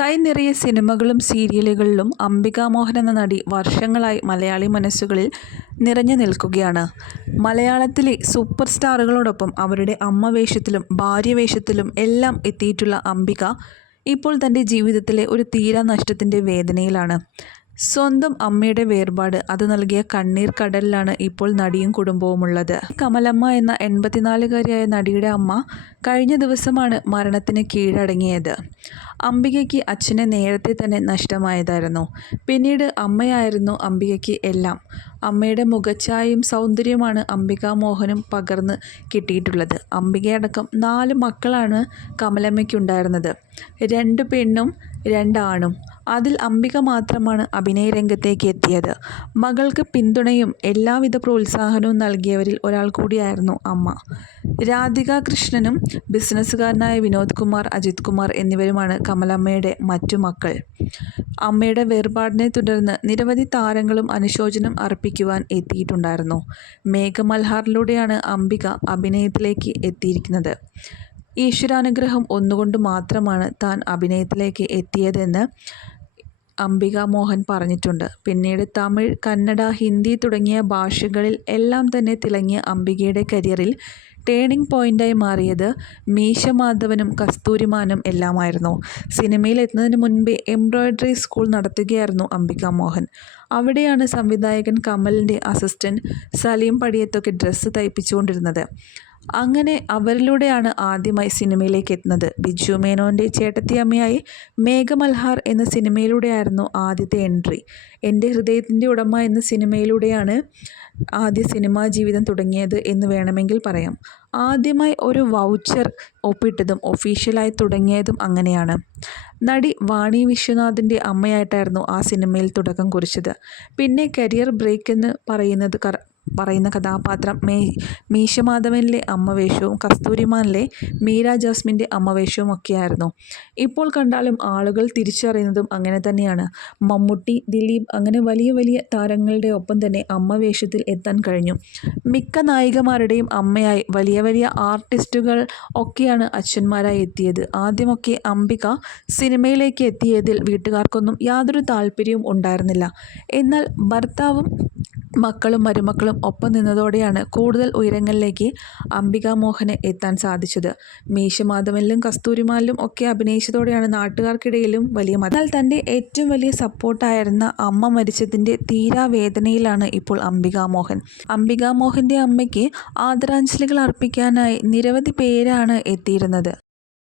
കൈനിറയെ സിനിമകളും സീരിയലുകളിലും അംബിക മോഹൻ എന്ന നടി വർഷങ്ങളായി മലയാളി മനസ്സുകളിൽ നിറഞ്ഞു നിൽക്കുകയാണ്. മലയാളത്തിലെ സൂപ്പർ സ്റ്റാറുകളോടൊപ്പം അവരുടെ അമ്മ വേഷത്തിലും ഭാര്യ വേഷത്തിലും എല്ലാം എത്തിയിട്ടുള്ള അംബിക ഇപ്പോൾ തൻ്റെ ജീവിതത്തിലെ ഒരു തീരാ നഷ്ടത്തിൻ്റെ വേദനയിലാണ്. സ്വന്തം അമ്മയുടെ വേർപാട് അത് നൽകിയ കണ്ണീർ കടലിലാണ് ഇപ്പോൾ നടിയും കുടുംബവുമുള്ളത്. കമലമ്മ എന്ന 84-കാരിയായ നടിയുടെ അമ്മ കഴിഞ്ഞ ദിവസമാണ് മരണത്തിന് കീഴടങ്ങിയത്. അംബികയ്ക്ക് അച്ഛനെ നേരത്തെ തന്നെ നഷ്ടമായതായിരുന്നു. പിന്നീട് അമ്മയായിരുന്നു അംബികയ്ക്ക് എല്ലാം. അമ്മയുടെ മുഖച്ഛായയും സൗന്ദര്യവുമാണ് അംബിക മോഹനും പകർന്ന് കിട്ടിയിട്ടുള്ളത്. അംബികയടക്കം 4 മക്കളാണ് കമലമ്മയ്ക്കുണ്ടായിരുന്നത്. 2 പെണ്ണും 2 ആണും. അതിൽ അംബിക മാത്രമാണ് അഭിനയ രംഗത്തേക്ക് എത്തിയത്. മകൾക്ക് പിന്തുണയും എല്ലാവിധ പ്രോത്സാഹനവും നൽകിയവരിൽ ഒരാൾ കൂടിയായിരുന്നു അമ്മ. രാധിക കൃഷ്ണനും ബിസിനസ്സുകാരനായ വിനോദ് കുമാർ, അജിത് കുമാർ എന്നിവരുമാണ് കമലമ്മയുടെ മറ്റു മക്കൾ. അമ്മയുടെ വേർപാടിനെ തുടർന്ന് നിരവധി താരങ്ങളും അനുശോചനം അർപ്പിക്കുവാൻ എത്തിയിട്ടുണ്ടായിരുന്നു. മേഘമൽഹാറിലൂടെയാണ് അംബിക അഭിനയത്തിലേക്ക് എത്തിയിരിക്കുന്നത്. ഈശ്വരാനുഗ്രഹം ഒന്നുകൊണ്ട് മാത്രമാണ് താൻ അഭിനയത്തിലേക്ക് എത്തിയതെന്ന് അംബിക മോഹൻ പറഞ്ഞിട്ടുണ്ട്. പിന്നീട് തമിഴ്, കന്നഡ, ഹിന്ദി തുടങ്ങിയ ഭാഷകളിൽ എല്ലാം തന്നെ തിളങ്ങിയ അംബികയുടെ കരിയറിൽ ടേണിംഗ് പോയിൻ്റായി മാറിയത് മീശ മാധവനും കസ്തൂരിമാനും എല്ലാമായിരുന്നു. സിനിമയിൽ എത്തുന്നതിന് മുൻപേ എംബ്രോയ്ഡറി സ്കൂൾ നടത്തുകയായിരുന്നു അംബിക മോഹൻ. അവിടെയാണ് സംവിധായകൻ കമലിൻ്റെ അസിസ്റ്റൻറ്റ് സലീം പടിയത്തൊക്കെ ഡ്രസ്സ് തയ്പ്പിച്ചുകൊണ്ടിരുന്നത്. അങ്ങനെ അവരിലൂടെയാണ് ആദ്യമായി സിനിമയിലേക്ക് എത്തുന്നത്. ബിജു മേനോൻ്റെ ചേട്ടത്തിയമ്മയായി മേഘമൽഹാർ എന്ന സിനിമയിലൂടെയായിരുന്നു ആദ്യത്തെ എൻട്രി. എൻ്റെ ഹൃദയത്തിൻ്റെ ഉടമ എന്ന സിനിമയിലൂടെയാണ് ആദ്യ സിനിമാ ജീവിതം തുടങ്ങിയത് എന്ന് വേണമെങ്കിൽ പറയാം. ആദ്യമായി ഒരു വൗച്ചർ ഒപ്പിട്ടതും ഒഫീഷ്യലായി തുടങ്ങിയതും അങ്ങനെയാണ്. നടി വാണി വിശ്വനാഥിൻ്റെ അമ്മയായിട്ടായിരുന്നു ആ സിനിമയിൽ തുടക്കം കുറിച്ചത്. പിന്നെ കരിയർ ബ്രേക്ക് എന്ന് പറയുന്ന കഥാപാത്രം മീശ മാധവനിലെ അമ്മവേഷവും കസ്തൂരിമാനിലെ മീര ജാസ്മിൻ്റെ അമ്മവേഷവും ഒക്കെയായിരുന്നു. ഇപ്പോൾ കണ്ടാലും ആളുകൾ തിരിച്ചറിയുന്നതും അങ്ങനെ തന്നെയാണ്. മമ്മൂട്ടി, ദിലീപ് അങ്ങനെ വലിയ വലിയ താരങ്ങളുടെ ഒപ്പം തന്നെ അമ്മവേഷത്തിൽ എത്താൻ കഴിഞ്ഞു. മിക്ക നായികമാരുടെയും അമ്മയായി വലിയ വലിയ ആർട്ടിസ്റ്റുകൾ ഒക്കെയാണ് അച്ഛന്മാരായി എത്തിയത്. ആദ്യമൊക്കെ അംബിക സിനിമയിലേക്ക് എത്തിയതിൽ വീട്ടുകാർക്കൊന്നും യാതൊരു താല്പര്യവും ഉണ്ടായിരുന്നില്ല. എന്നാൽ ഭർത്താവും മക്കളും മരുമക്കളും ഒപ്പം നിന്നതോടെയാണ് കൂടുതൽ ഉയരങ്ങളിലേക്ക് അംബിക മോഹന് എത്താൻ സാധിച്ചത്. മീശ മാധവനിലും കസ്തൂരിമാനിലും ഒക്കെ അഭിനയിച്ചതോടെയാണ് നാട്ടുകാർക്കിടയിലും വലിയ എന്നാൽ തൻ്റെ ഏറ്റവും വലിയ സപ്പോർട്ടായിരുന്ന അമ്മ മരിച്ചതിൻ്റെ തീരാ വേദനയിലാണ് ഇപ്പോൾ അംബിക മോഹൻ. അംബിക മോഹൻ്റെ അമ്മയ്ക്ക് ആദരാഞ്ജലികൾ അർപ്പിക്കാനായി നിരവധി പേരാണ് എത്തിയിരുന്നത്.